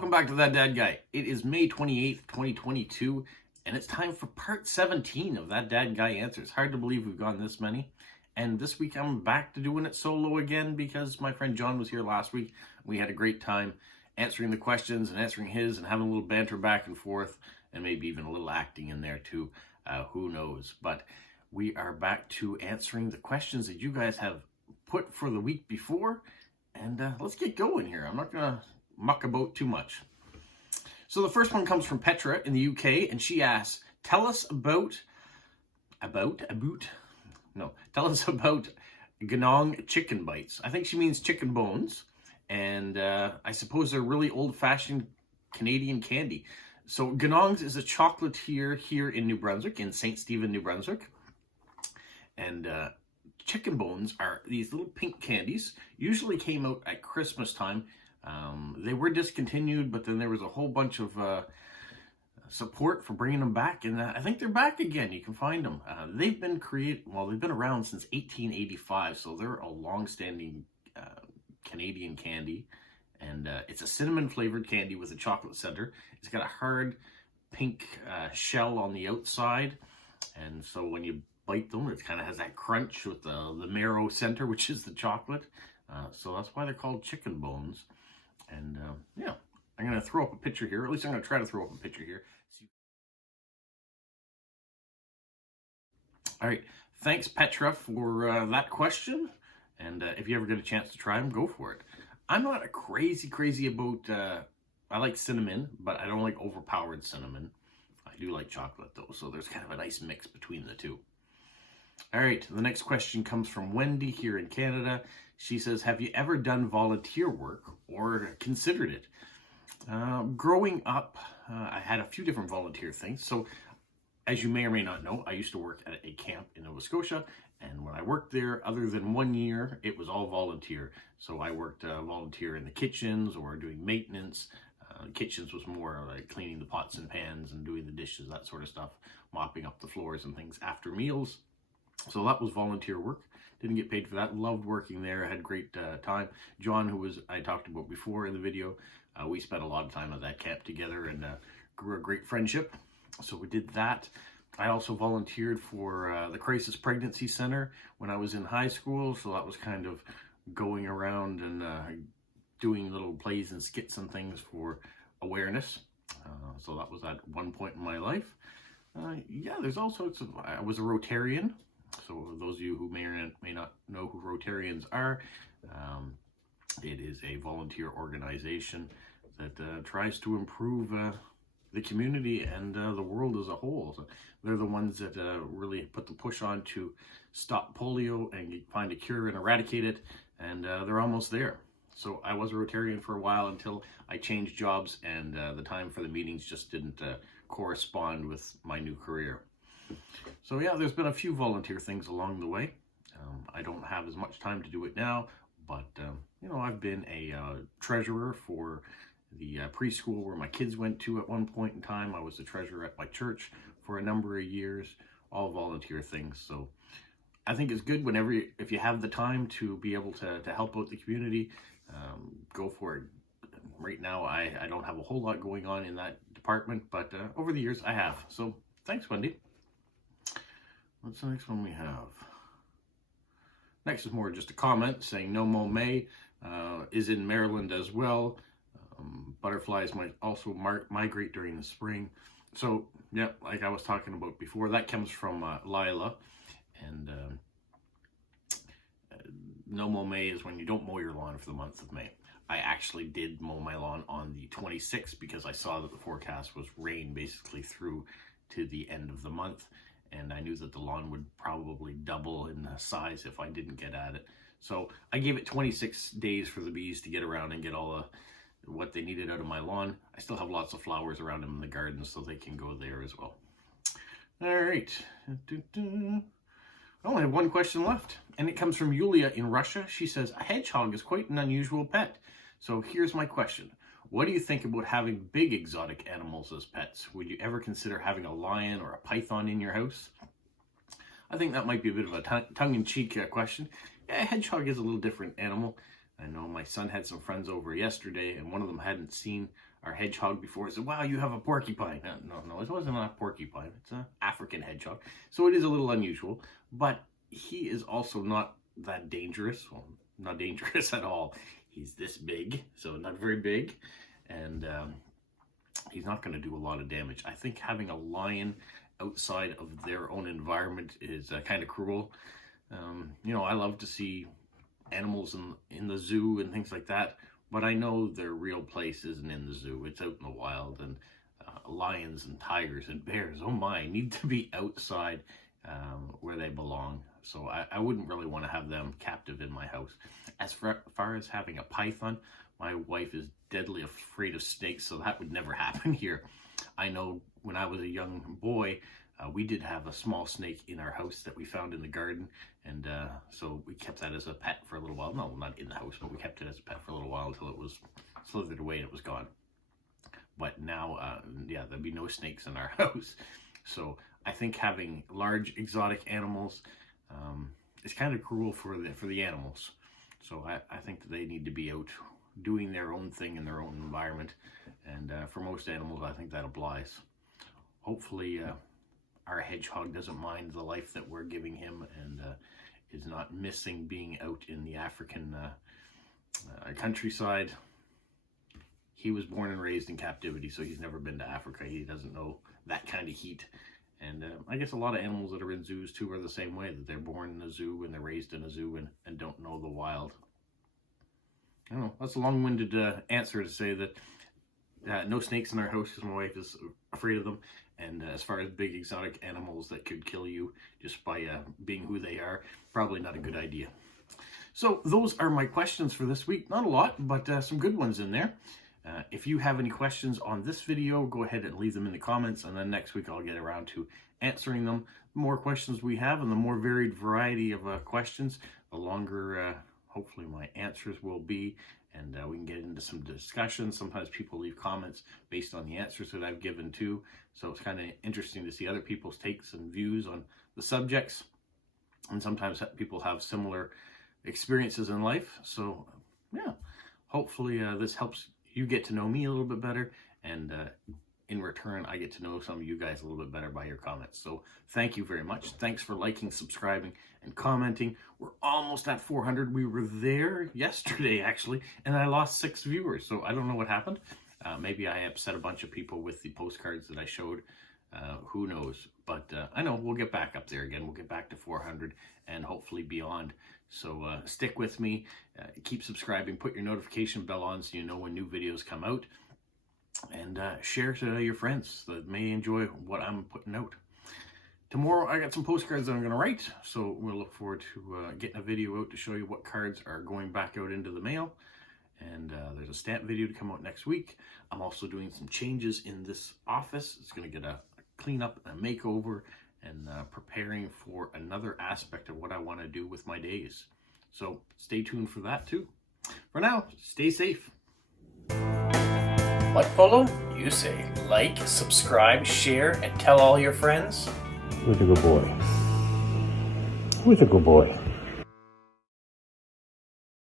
Welcome back to That Dad Guy. It is May 28th, 2022, and it's time for part 17 of That Dad Guy Answers. Hard to believe we've gone this many. And this week I'm back to doing it solo again because my friend John was here last week. We had a great time answering the questions and answering his and having a little banter back and forth and maybe even a little acting in there too. Who knows? But we are back to answering the questions that you guys have put for the week before. And let's get going here. I'm not going to muck about too much. So the first one comes from Petra in the UK, and she asks, tell us about Ganong chicken bites. I think she means chicken bones, and I suppose they're really old-fashioned Canadian candy. So Ganongs is a chocolatier here in New Brunswick, in St. Stephen, New Brunswick, and chicken bones are these little pink candies. Usually came out at Christmas time. They were discontinued, but then there was a whole bunch of support for bringing them back, and I think they're back again. You can find them. They've been around since 1885, so they're a long-standing Canadian candy, and it's a cinnamon-flavored candy with a chocolate center. It's got a hard pink shell on the outside, and so when you bite them, it kind of has that crunch with the marrow center, which is the chocolate. So that's why they're called chicken bones. And yeah, I'm going to throw up a picture here. At least I'm going to try to throw up a picture here. All right. Thanks, Petra, for that question. And if you ever get a chance to try them, go for it. I'm not crazy about, I like cinnamon, but I don't like overpowered cinnamon. I do like chocolate, though, so there's kind of a nice mix between the two. All right, the next question comes from Wendy here in Canada. She says, have you ever done volunteer work or considered it? Growing up, I had a few different volunteer things. So as you may or may not know, I used to work at a camp in Nova Scotia. And when I worked there, other than 1 year, it was all volunteer. So I worked volunteer in the kitchens or doing maintenance. Kitchens was more like cleaning the pots and pans and doing the dishes, that sort of stuff, mopping up the floors and things after meals. So that was volunteer work. Didn't get paid for that. Loved working there. I had a great time. John, who I talked about before in the video, we spent a lot of time at that camp together and grew a great friendship. So we did that. I also volunteered for the Crisis Pregnancy Center when I was in high school. So that was kind of going around and doing little plays and skits and things for awareness. So that was at one point in my life. Yeah, there's all sorts of, I was a Rotarian. So those of you who may or may not know who Rotarians are, it is a volunteer organization that tries to improve the community and the world as a whole. So they're the ones that really put the push on to stop polio and find a cure and eradicate it, and they're almost there. So I was a Rotarian for a while until I changed jobs, and the time for the meetings just didn't correspond with my new career. So yeah, there's been a few volunteer things along the way. I don't have as much time to do it now, but you know, I've been a treasurer for the preschool where my kids went to at one point in time. I was the treasurer at my church for a number of years, all volunteer things. So I think it's good whenever, if you have the time to be able to help out the community, go for it. Right now, I don't have a whole lot going on in that department, but over the years I have. So thanks, Wendy. What's the next one we have? Next is more just a comment saying no mo May is in Maryland as well. Butterflies might also migrate during the spring. So yeah, like I was talking about before, that comes from Lila. And no mo May is when you don't mow your lawn for the month of May. I actually did mow my lawn on the 26th because I saw that the forecast was rain basically through to the end of the month. And I knew that the lawn would probably double in size if I didn't get at it. So I gave it 26 days for the bees to get around and get all what they needed out of my lawn. I still have lots of flowers around them in the garden, so they can go there as well. All right. I only have one question left, and it comes from Yulia in Russia. She says, a hedgehog is quite an unusual pet. So here's my question. What do you think about having big exotic animals as pets? Would you ever consider having a lion or a python in your house? I think that might be a bit of a tongue-in-cheek question. Yeah, a hedgehog is a little different animal. I know my son had some friends over yesterday, and one of them hadn't seen our hedgehog before. He said, wow, you have a porcupine. No, it wasn't a porcupine. It's an African hedgehog. So it is a little unusual, but he is also not that dangerous. Well, not dangerous at all. He's this big, so not very big, and he's not going to do a lot of damage. I think having a lion outside of their own environment is kind of cruel. You know, I love to see animals in the zoo and things like that, but I know their real place isn't in the zoo. It's out in the wild, and lions and tigers and bears, oh my, need to be outside where they belong. So I wouldn't really want to have them captive in my house. As far as having a python, my wife is deadly afraid of snakes, so that would never happen here. I know when I was a young boy, we did have a small snake in our house that we found in the garden, and so we kept that as a pet for a little while. No, not in the house, but we kept it as a pet for a little while until it was slithered away and it was gone. But now, yeah, there'd be no snakes in our house. So I think having large exotic animals is kind of cruel for the animals. So I think that they need to be out doing their own thing in their own environment. And for most animals, I think that applies. Hopefully, our hedgehog doesn't mind the life that we're giving him and is not missing being out in the African countryside. He was born and raised in captivity, so he's never been to Africa. He doesn't know that kind of heat. And I guess a lot of animals that are in zoos too are the same way, that they're born in a zoo and they're raised in a zoo and don't know the wild. I don't know, that's a long-winded answer to say that no snakes in our house because my wife is afraid of them. And as far as big exotic animals that could kill you just by being who they are, probably not a good idea. So those are my questions for this week. Not a lot, but some good ones in there. If you have any questions on this video, go ahead and leave them in the comments, and then next week I'll get around to answering them. The more questions we have and the more varied variety of questions, the longer hopefully my answers will be, and we can get into some discussion. Sometimes people leave comments based on the answers that I've given too, so it's kind of interesting to see other people's takes and views on the subjects, and sometimes people have similar experiences in life. So yeah, hopefully this helps you get to know me a little bit better, and in return I get to know some of you guys a little bit better by your comments. So thank you very much. Thanks for liking, subscribing, and commenting. We're almost at 400. We were there yesterday actually, and I lost 6 viewers, so I don't know what happened. Maybe I upset a bunch of people with the postcards that I showed. Who knows? But I know we'll get back up there again. We'll get back to 400 and hopefully beyond. So stick with me, keep subscribing, put your notification bell on so you know when new videos come out, and share to your friends that may enjoy what I'm putting out. Tomorrow I got some postcards that I'm going to write, so we'll look forward to getting a video out to show you what cards are going back out into the mail. And there's a stamp video to come out next week. I'm also doing some changes in this office. It's going to get a cleanup and a makeover, and preparing for another aspect of what I want to do with my days. So stay tuned for that too. For now, stay safe. What, Polo? You say like, subscribe, share, and tell all your friends? Who's a good boy? Who's a good boy?